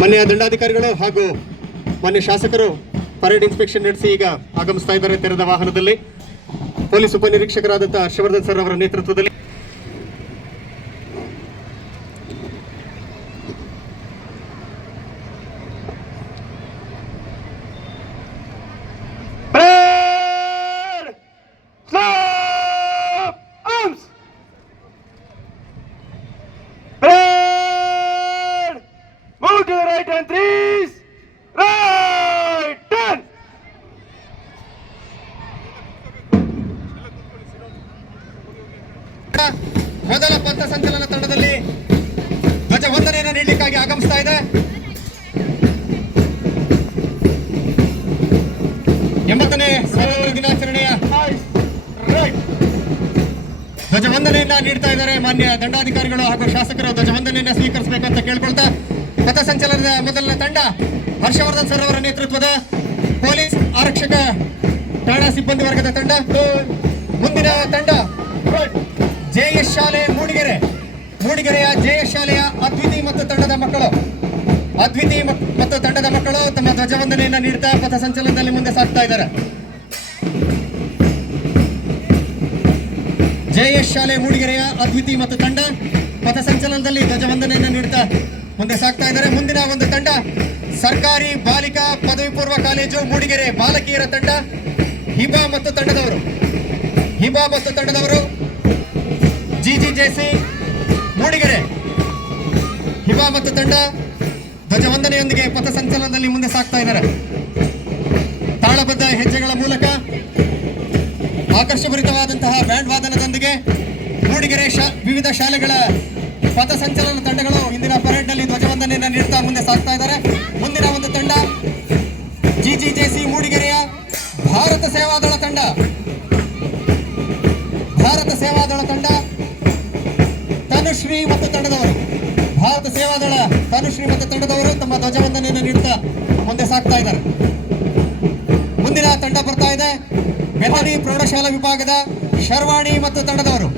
ಮಾನ್ಯ ದಂಡಾಧಿಕಾರಿಗಳು ಹಾಗೂ ಮಾನ್ಯ ಶಾಸಕರು ಪರೇಡ್ ಇನ್ಸ್ಪೆಕ್ಷನ್ ನಡೆಸಿ ಈಗ ಆಗಮಿಸ್ತಾ ಇದ್ದಾರೆ ತೆರೆದ ವಾಹನದಲ್ಲಿ. ಪೊಲೀಸ್ ಉಪನಿರೀಕ್ಷಕರಾದಂತಹ ಹರ್ಷವರ್ಧನ್ ಸರ್ ಅವರ ನೇತೃತ್ವದಲ್ಲಿ ಮೊದಲ ಪಥ ಸಂಚಲನ ತಂಡದಲ್ಲಿ ಧ್ವಜವಂದನೆಯನ್ನು ನೀಡಲಿಕ್ಕಾಗಿ ಆಗಮಿಸ್ತಾ ಇದೆ. 80ನೇ ಸ್ವಾತಂತ್ರ್ಯ ದಿನಾಚರಣೆಯ ಧ್ವಜವಂದನೆಯನ್ನ ನೀಡ್ತಾ ಇದ್ದಾರೆ. ಮಾನ್ಯ ದಂಡಾಧಿಕಾರಿಗಳು ಹಾಗೂ ಶಾಸಕರು ಧ್ವಜವಂದನೆಯನ್ನ ಸ್ವೀಕರಿಸಬೇಕು ಅಂತ ಕೇಳ್ಕೊಳ್ತಾ ಪಥ ಸಂಚಲನದ ಮೊದಲನೇ ತಂಡ ಹರ್ಷವರ್ಧನ್ ಸರ್ ಅವರ ನೇತೃತ್ವದ ಪೊಲೀಸ್ ಆರಕ್ಷಕ ಠಾಣಾ ಸಿಬ್ಬಂದಿ ವರ್ಗದ ತಂಡ. ಮುಂದಿನ ತಂಡ ಜೆಎಸ್ ಶಾಲೆ ಮೂಡಿಗೆರೆಯ ಜೆಎಸ್ ಶಾಲೆಯ ಅದ್ವಿತಿ ಮತ್ತು ತಂಡದ ಮಕ್ಕಳು ತಮ್ಮ ಧ್ವಜವಂದನೆಯನ್ನ ನೀಡ್ತಾ ಪಥ ಸಂಚಲನದಲ್ಲಿ ಮುಂದೆ ಸಾಗ್ತಾ ಇದ್ದಾರೆ. ಜೆಎಸ್ ಶಾಲೆ ಮೂಡಿಗೆರೆಯ ಅದ್ವಿತಿ ಮತ್ತು ತಂಡ ಪಥ ಸಂಚಲನದಲ್ಲಿ ಧ್ವಜವಂದನೆಯನ್ನ ನೀಡ್ತಾ ಮುಂದೆ ಸಾಗ್ತಾ ಇದ್ದಾರೆ. ಮುಂದಿನ ಒಂದು ತಂಡ ಸರ್ಕಾರಿ ಬಾಲಿಕಾ ಪದವಿ ಪೂರ್ವ ಕಾಲೇಜು ಮೂಡಿಗೆರೆ ಬಾಲಕಿಯರ ತಂಡ ಹಿಬಾ ಮತ್ತು ತಂಡದವರು ಜಿಜಿಜೆಸಿ ಮೂಡಿಗೆರೆ ಹಿಬಾ ಮತ್ತು ತಂಡ ಧ್ವಜವಂದನೆಯೊಂದಿಗೆ ಪಥ ಸಂಚಲನದಲ್ಲಿ ಮುಂದೆ ಸಾಗ್ತಾ ಇದ್ದಾರೆ. ತಾಳಬದ್ಧ ಹೆಜ್ಜೆಗಳ ಮೂಲಕ ಆಕರ್ಷಭರಿತವಾದಂತಹ ಬ್ಯಾಂಡ್ ವಾದನದೊಂದಿಗೆ ಮೂಡಿಗೆರೆ ವಿವಿಧ ಶಾಲೆಗಳ ಪಥ ಸಂಚಲನ ತಂಡಗಳು ಇಂದಿನ ಪರೇಡ್ನಲ್ಲಿ ಧ್ವಜವಂದನೆಯನ್ನು ನೀಡ್ತಾ ಮುಂದೆ ಸಾಗ್ತಾ ಇದ್ದಾರೆ. ಮುಂದಿನ ಒಂದು ತಂಡ ಜಿಜಿಜೆಸಿ ಮೂಡಿಗೆರೆಯ ಭಾರತ ಸೇವಾದಳ ತಂಡ ತನುಶ್ರೀ ಮತ್ತು ತಂಡದವರು ತಮ್ಮ ಧ್ವಜವಂದನೆಯನ್ನು ನೀಡುತ್ತಾ ಮುಂದೆ ಸಾಗ್ತಾ ಇದ್ದಾರೆ. ಮುಂದಿನ ತಂಡ ಬರ್ತಾ ಇದೆ ಬೆತ್ತಡಿ ಪ್ರೌಢಶಾಲಾ ವಿಭಾಗದ ಶರ್ವಾಣಿ ಮತ್ತು ತಂಡದವರು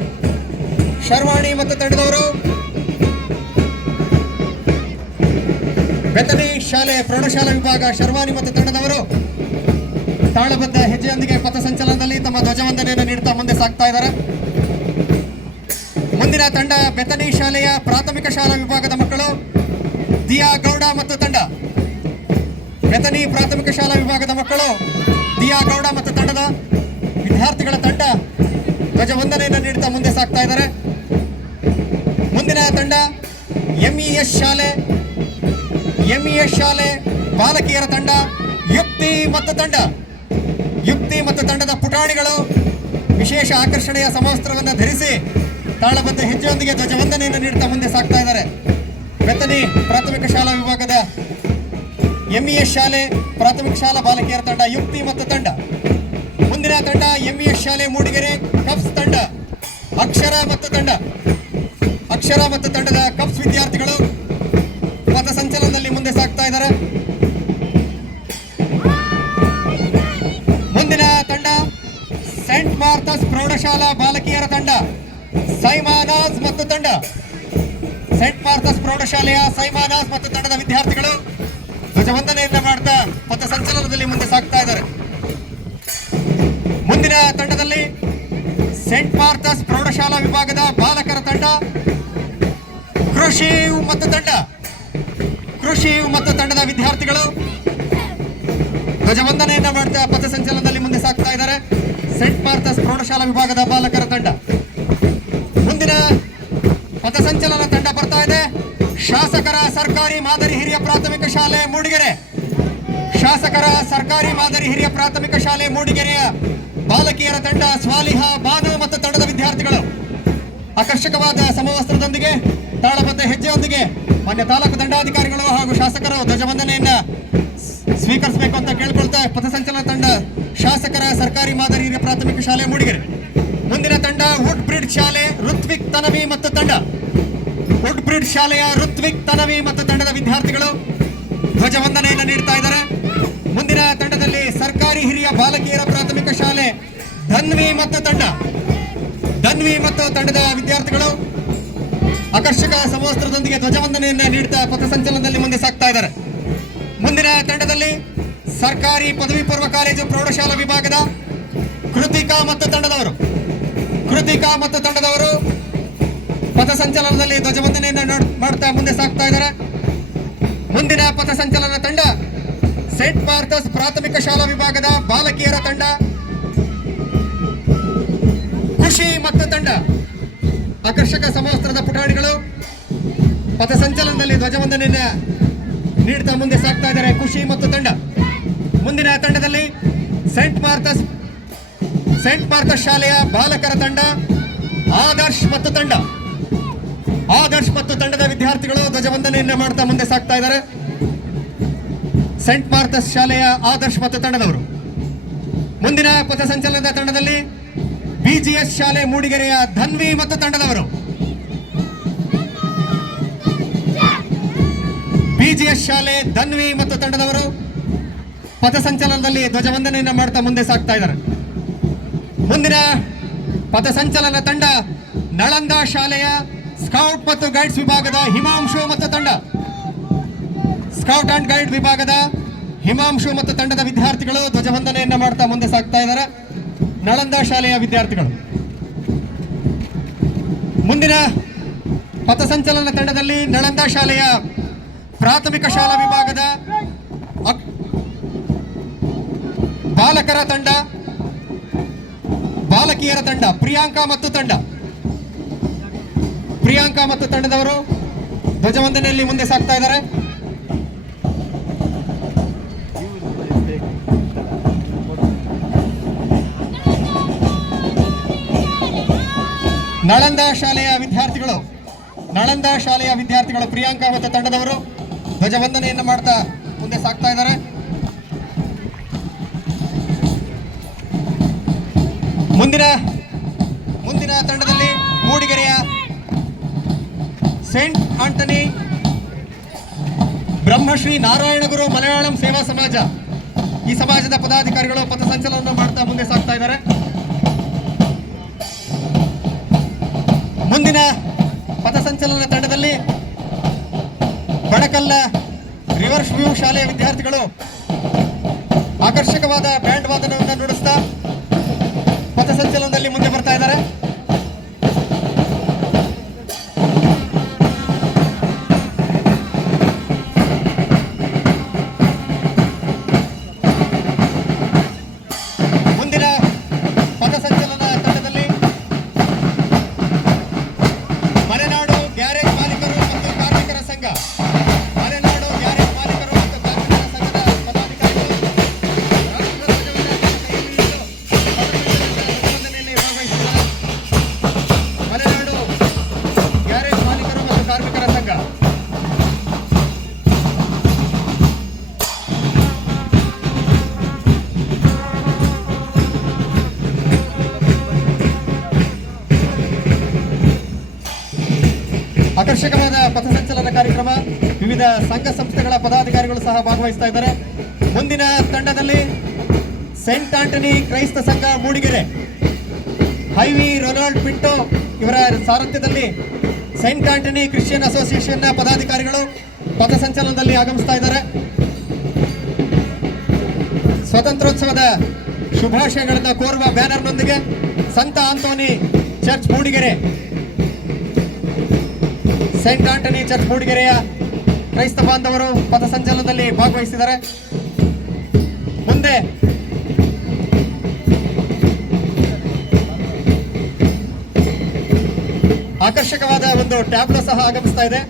ಬೆತ್ತಡಿ ಪ್ರೌಢಶಾಲಾ ವಿಭಾಗ ಶರ್ವಾಣಿ ಮತ್ತು ತಂಡದವರು ತಾಳಬದ್ಧ ಹೆಜ್ಜೆಯೊಂದಿಗೆ ಪಥ ಸಂಚಲನದಲ್ಲಿ ತಮ್ಮ ಧ್ವಜವಂದನೆಯನ್ನು ನೀಡುತ್ತಾ ಮುಂದೆ ಸಾಗ್ತಾ ಇದ್ದಾರೆ. ಮುಂದಿನ ತಂಡ ಬೆತ್ತಡಿ ಶಾಲೆಯ ಪ್ರಾಥಮಿಕ ಶಾಲಾ ವಿಭಾಗದ ಮಕ್ಕಳು ದಿಯಾ ಗೌಡ ಮತ್ತು ತಂಡದ ವಿದ್ಯಾರ್ಥಿಗಳ ತಂಡ ಧ್ವಜವಂದನೆಯನ್ನು ನೀಡುತ್ತಾ ಮುಂದೆ ಸಾಗ್ತಾ ಇದ್ದಾರೆ. ಮುಂದಿನ ತಂಡ ಎಂಇಎಸ್ ಶಾಲೆ ಬಾಲಕಿಯರ ತಂಡ ಯುಕ್ತಿ ಮತ್ತು ತಂಡದ ಪುಟಾಣಿಗಳು ವಿಶೇಷ ಆಕರ್ಷಣೆಯ ಸಮವಸ್ತ್ರವನ್ನು ಧರಿಸಿ ತಾಳಬದ್ಧ ಹೆಜ್ಜೆಯೊಂದಿಗೆ ಧ್ವಜವಂದನೆಯನ್ನು ನೀಡುತ್ತಾ ಮುಂದೆ ಸಾಗ್ತಾ ಇದ್ದಾರೆ. ಬೆತ್ತಡಿ ಪ್ರಾಥಮಿಕ ಶಾಲಾ ವಿಭಾಗದ ಎಂಇಎಸ್ ಶಾಲೆ ಪ್ರಾಥಮಿಕ ಶಾಲಾ ಬಾಲಕಿಯರ ತಂಡ ಯುಕ್ತಿ ಮತ್ತು ತಂಡ. ಮುಂದಿನ ತಂಡ ಎಂಇಎಸ್ ಶಾಲೆ ಮೂಡಿಗೆರೆ ಕಪ್ಸ್ ತಂಡ ಅಕ್ಷರ ಮತ್ತು ತಂಡದ ಕಪ್ಸ್ ವಿದ್ಯಾರ್ಥಿಗಳು ಪಥ ಸಂಚಲನದಲ್ಲಿ ಮುಂದೆ ಸಾಗ್ತಾ ಇದ್ದಾರೆ. ಮುಂದಿನ ತಂಡ ಸೆಂಟ್ ಮಾರ್ಥಸ್ ಪ್ರೌಢಶಾಲಾ ಬಾಲಕಿಯರ ತಂಡ ಸೈಮಾನಾಸ್ ಮತ್ತು ತಂಡದ ವಿದ್ಯಾರ್ಥಿಗಳು ಧ್ವಜವಂದನೆಯನ್ನು ಮಾಡ್ತಾ ಪಥ ಸಂಚಲನದಲ್ಲಿ ಮುಂದೆ ಸಾಗ್ತಾ ಇದ್ದಾರೆ. ಮುಂದಿನ ತಂಡದಲ್ಲಿ ಸೆಂಟ್ ಮಾರ್ಥಸ್ ಪ್ರೌಢಶಾಲಾ ವಿಭಾಗದ ಬಾಲಕರ ತಂಡ ಕೃಷಿ ಮತ್ತು ತಂಡದ ವಿದ್ಯಾರ್ಥಿಗಳು ಧ್ವಜವಂದನೆಯನ್ನು ಮಾಡ್ತಾ ಪಥ ಸಂಚಲನದಲ್ಲಿ ಮುಂದೆ ಸಾಗ್ತಾ ಇದ್ದಾರೆ. ಸೆಂಟ್ ಮಾರ್ಥಸ್ ಪ್ರೌಢಶಾಲಾ ವಿಭಾಗದ ಬಾಲಕರ ತಂಡ. ಮುಂದಿನ ಪಥ ಸಂಚಲನ ತಂಡ ಬರ್ತಾ ಇದೆ ಶಾಸಕರ ಸರ್ಕಾರಿ ಮಾದರಿ ಹಿರಿಯ ಪ್ರಾಥಮಿಕ ಶಾಲೆ ಮೂಡಿಗೆರೆಯ ಬಾಲಕಿಯರ ತಂಡ ಸ್ವಾಲಿಹಾ ಬಾನು ಮತ್ತು ತಂಡದ ವಿದ್ಯಾರ್ಥಿಗಳು ಆಕರ್ಷಕವಾದ ಸಮವಸ್ತ್ರದೊಂದಿಗೆ ತಾಳಬದ್ಧ ಹೆಜ್ಜೆಯೊಂದಿಗೆ ಮಾನ್ಯ ತಾಲೂಕು ದಂಡಾಧಿಕಾರಿಗಳು ಹಾಗೂ ಶಾಸಕರು ಧ್ವಜವಂದನೆಯನ್ನ ಸ್ವೀಕರಿಸಬೇಕು ಅಂತ ಕೇಳ್ಕೊಳ್ತಾ ಪಥ ಸಂಚಲನ ತಂಡ ಶಾಸಕರ ಸರ್ಕಾರಿ ಮಾದರಿ ಹಿರಿಯ ಪ್ರಾಥಮಿಕ ಶಾಲೆ ಮೂಡಿಗೆರೆ. ಮುಂದಿನ ತಂಡ ವುಡ್ ಬ್ರಿಡ್ ಶಾಲೆಯ ಋತ್ವಿಕ್ ತನವಿ ಮತ್ತು ತಂಡದ ವಿದ್ಯಾರ್ಥಿಗಳು ಧ್ವಜವಂದನೆಯನ್ನು ನೀಡ್ತಾ ಇದ್ದಾರೆ. ಮುಂದಿನ ತಂಡದಲ್ಲಿ ಸರ್ಕಾರಿ ಹಿರಿಯ ಬಾಲಕಿಯರ ಪ್ರಾಥಮಿಕ ಶಾಲೆ ಧನ್ವಿ ಮತ್ತು ತಂಡದ ವಿದ್ಯಾರ್ಥಿಗಳು ಆಕರ್ಷಕ ಸಮವಸ್ತ್ರದೊಂದಿಗೆ ಧ್ವಜವಂದನೆಯನ್ನ ನೀಡುತ್ತಾ ಪಥಸಂಚಲನದಲ್ಲಿ ಮುಂದೆ ಸಾಗ್ತಾ ಇದ್ದಾರೆ. ಮುಂದಿನ ತಂಡದಲ್ಲಿ ಸರ್ಕಾರಿ ಪದವಿ ಪೂರ್ವ ಕಾಲೇಜು ಪ್ರೌಢಶಾಲಾ ವಿಭಾಗದ ಕೃತಿಕಾ ಮತ್ತು ತಂಡದವರು ಪಥಸಂಚಲನದಲ್ಲಿ ಧ್ವಜವಂದನೆಯನ್ನ ಮಾಡುತ್ತಾ ಮುಂದೆ ಸಾಗ್ತಾ ಇದ್ದಾರೆ. ಮುಂದಿನ ಪಥಸಂಚಲನ ತಂಡ ಸೇಂಟ್ ಮಾರ್ಥಸ್ ಪ್ರಾಥಮಿಕ ಶಾಲಾ ವಿಭಾಗದ ಬಾಲಕಿಯರ ತಂಡ, ಖುಷಿ ಮತ್ತು ತಂಡ. ಆಕರ್ಷಕ ಸಮವಸ್ತ್ರದ ಪುಟಾಣಿಗಳು ಪಥಸಂಚಲನದಲ್ಲಿ ಧ್ವಜವಂದನೆಯನ್ನ ನೀಡುತ್ತಾ ಮುಂದೆ ಸಾಗ್ತಾ ಇದ್ದಾರೆ. ಖುಷಿ ಮತ್ತು ತಂಡ. ಮುಂದಿನ ತಂಡದಲ್ಲಿ ಸೇಂಟ್ ಮಾರ್ಥಸ್ ಶಾಲೆಯ ಬಾಲಕರ ತಂಡ, ಆದರ್ಶ್ ಮತ್ತು ತಂಡದ ವಿದ್ಯಾರ್ಥಿಗಳು ಧ್ವಜವಂದನೆಯನ್ನ ಮಾಡ್ತಾ ಮುಂದೆ ಸಾಗ್ತಾ ಇದ್ದಾರೆ. ಸೇಂಟ್ ಮಾರ್ಥಸ್ ಶಾಲೆಯ ಆದರ್ಶ್ ಮತ್ತು ತಂಡದವರು. ಮುಂದಿನ ಪಥಸಂಚಲನದ ತಂಡದಲ್ಲಿ ಬಿಜಿಎಸ್ ಶಾಲೆ ಮೂಡಿಗೆರೆಯ ಧನ್ವಿ ಮತ್ತು ತಂಡದವರು. ಬಿಜಿಎಸ್ ಶಾಲೆ ಧನ್ವಿ ಮತ್ತು ತಂಡದವರು ಪಥಸಂಚಲನದಲ್ಲಿ ಧ್ವಜವಂದನೆಯನ್ನ ಮಾಡ್ತಾ ಮುಂದೆ ಸಾಗ್ತಾ ಇದ್ದಾರೆ. ಮುಂದಿನ ಪಥಸಂಚಲನ ತಂಡ ನಳಂದ ಶಾಲೆಯ ಸ್ಕೌಟ್ ಮತ್ತು ಗೈಡ್ಸ್ ವಿಭಾಗದ ಹಿಮಾಂಶು ಮತ್ತು ತಂಡ. ಸ್ಕೌಟ್ ಅಂಡ್ ಗೈಡ್ ವಿಭಾಗದ ಹಿಮಾಂಶು ಮತ್ತು ತಂಡದ ವಿದ್ಯಾರ್ಥಿಗಳು ಧ್ವಜವಂದನೆಯನ್ನ ಮಾಡ್ತಾ ಮುಂದೆ ಸಾಗ್ತಾ ಇದ್ದಾರೆ. ನಳಂದ ಶಾಲೆಯ ವಿದ್ಯಾರ್ಥಿಗಳು. ಮುಂದಿನ ಪಥಸಂಚಲನ ತಂಡದಲ್ಲಿ ನಳಂದ ಶಾಲೆಯ ಪ್ರಾಥಮಿಕ ಶಾಲಾ ವಿಭಾಗದ ಬಾಲಕರ ತಂಡ, ಬಾಲಕಿಯರ ತಂಡ ಪ್ರಿಯಾಂಕಾ ಮತ್ತು ತಂಡದವರು ಧ್ವಜವಂದನೆಯಲ್ಲಿ ಮುಂದೆ ಸಾಗ್ತಾ ಇದ್ದಾರೆ. ನಳಂದ ಶಾಲೆಯ ವಿದ್ಯಾರ್ಥಿಗಳು ಪ್ರಿಯಾಂಕಾ ಮತ್ತು ತಂಡದವರು ಧ್ವಜವಂದನೆಯನ್ನು ಮಾಡ್ತಾ ಮುಂದೆ ಸಾಗ್ತಾ ಇದ್ದಾರೆ. ಮುಂದಿನ ತಂಡದಲ್ಲಿ ಮೂಡಿಗೆರೆಯ ಸೇಂಟ್ ಆಂಟನಿ ಬ್ರಹ್ಮಶ್ರೀ ನಾರಾಯಣಗುರು ಮಲಯಾಳಂ ಸೇವಾ ಸಮಾಜ, ಈ ಸಮಾಜದ ಪದಾಧಿಕಾರಿಗಳು ಪಥಸಂಚಲನವನ್ನು ಮಾಡ್ತಾ ಮುಂದೆ ಸಾಗ್ತಾ ಇದ್ದಾರೆ. ಮುಂದಿನ ಪಥಸಂಚಲನ ತಂಡದಲ್ಲಿ ಬಣಕಲ್ಲ ರಿವರ್ಸ್ ವ್ಯೂ ಶಾಲೆಯ ವಿದ್ಯಾರ್ಥಿಗಳು ಆಕರ್ಷಕವಾದ ಬ್ಯಾಂಡ್ ವಾದನವನ್ನು ನುಡಿಸ್ತಾ ಪಥಸಂಚಲನದಲ್ಲಿ ಮುಂದೆ ಬರ್ತಾ ಇದ್ದಾರೆ. ಮುಂದಿನ ಪಥಸಂಚಲನ ತಂಡದಲ್ಲಿ ಮಲೆನಾಡು ಗ್ಯಾರೇಜ್ ಮಾಲೀಕರು ಮತ್ತು ಕಾರ್ಮಿಕರ ಸಂಘದ ಪದಾಧಿಕಾರಿಗಳು ಧ್ವಜವಂದನೆಯಲ್ಲಿ ಭಾಗವಹಿಸಿದ್ದಾರೆ. ಮಲೆನಾಡು ಗ್ಯಾರೇಜ್ ಮಾಲೀಕರು ಮತ್ತು ಕಾರ್ಮಿಕರ ಸಂಘ. ಆಕರ್ಷಕವಾದ ಪಥಸಂಚಲನ ಕಾರ್ಯಕ್ರಮ. ವಿವಿಧ ಸಂಘ ಸಂಸ್ಥೆಗಳ ಪದಾಧಿಕಾರಿಗಳು ಸಹ ಭಾಗವಹಿಸ್ತಾ ಇದ್ದಾರೆ. ಮುಂದಿನ ತಂಡದಲ್ಲಿ ಸೇಂಟ್ ಆಂಟನಿ ಕ್ರೈಸ್ತ ಸಂಘ ಮೂಡಿಗೆರೆ, ಹೈವಿ ರೊನಾಲ್ಡ್ ಪಿಂಟೋ ಇವರ ಸಾರಥ್ಯದಲ್ಲಿ ಸೇಂಟ್ ಆಂಟನಿ ಕ್ರಿಶ್ಚಿಯನ್ ಅಸೋಸಿಯೇಷನ್ನ ಪದಾಧಿಕಾರಿಗಳು ಪಥಸಂಚಲನದಲ್ಲಿ ಆಗಮಿಸ್ತಾ ಇದ್ದಾರೆ. ಸ್ವಾತಂತ್ರ್ಯೋತ್ಸವದ ಶುಭಾಶಯಗಳನ್ನು ಕೋರುವ ಬ್ಯಾನರ್ನೊಂದಿಗೆ ಸಂತ Antony church Mudigere, Saint Antony church ಮೂಡಿಗೆರೆಯ ಕ್ರೈಸ್ತ ಬಾಂಧವರು ಪಥಸಂಚಲನದಲ್ಲಿ ಭಾಗವಹಿಸಿದ್ದಾರೆ. ಮುಂದೆ ಆಕರ್ಷಕವಾದ ಒಂದು ಟ್ಯಾಬ್ಲೋ ಸಹ ಆಗಮಿಸ್ತಾ ಇದೆ.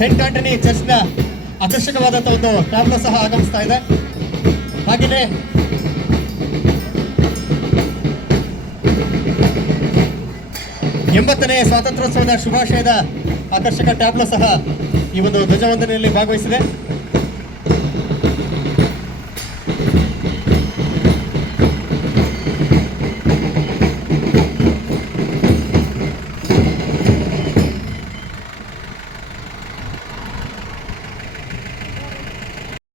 ಸೇಂಟ್ ಆಂಟನಿ ಚರ್ಚ್ನ ಆಕರ್ಷಕವಾದಂತಹ ಒಂದು ಟ್ಯಾಬ್ಲೋ ಸಹ ಆಗಮಿಸ್ತಾ ಇದೆ. ಹಾಗೆಯೇ ಎಂಬತ್ತನೇ ಸ್ವಾತಂತ್ರ್ಯೋತ್ಸವದ ಶುಭಾಶಯದ ಆಕರ್ಷಕ ಟ್ಯಾಬ್ಲೋ ಸಹ ಈ ಒಂದು ಧ್ವಜವಂದನೆಯಲ್ಲಿ ಭಾಗವಹಿಸಿದೆ.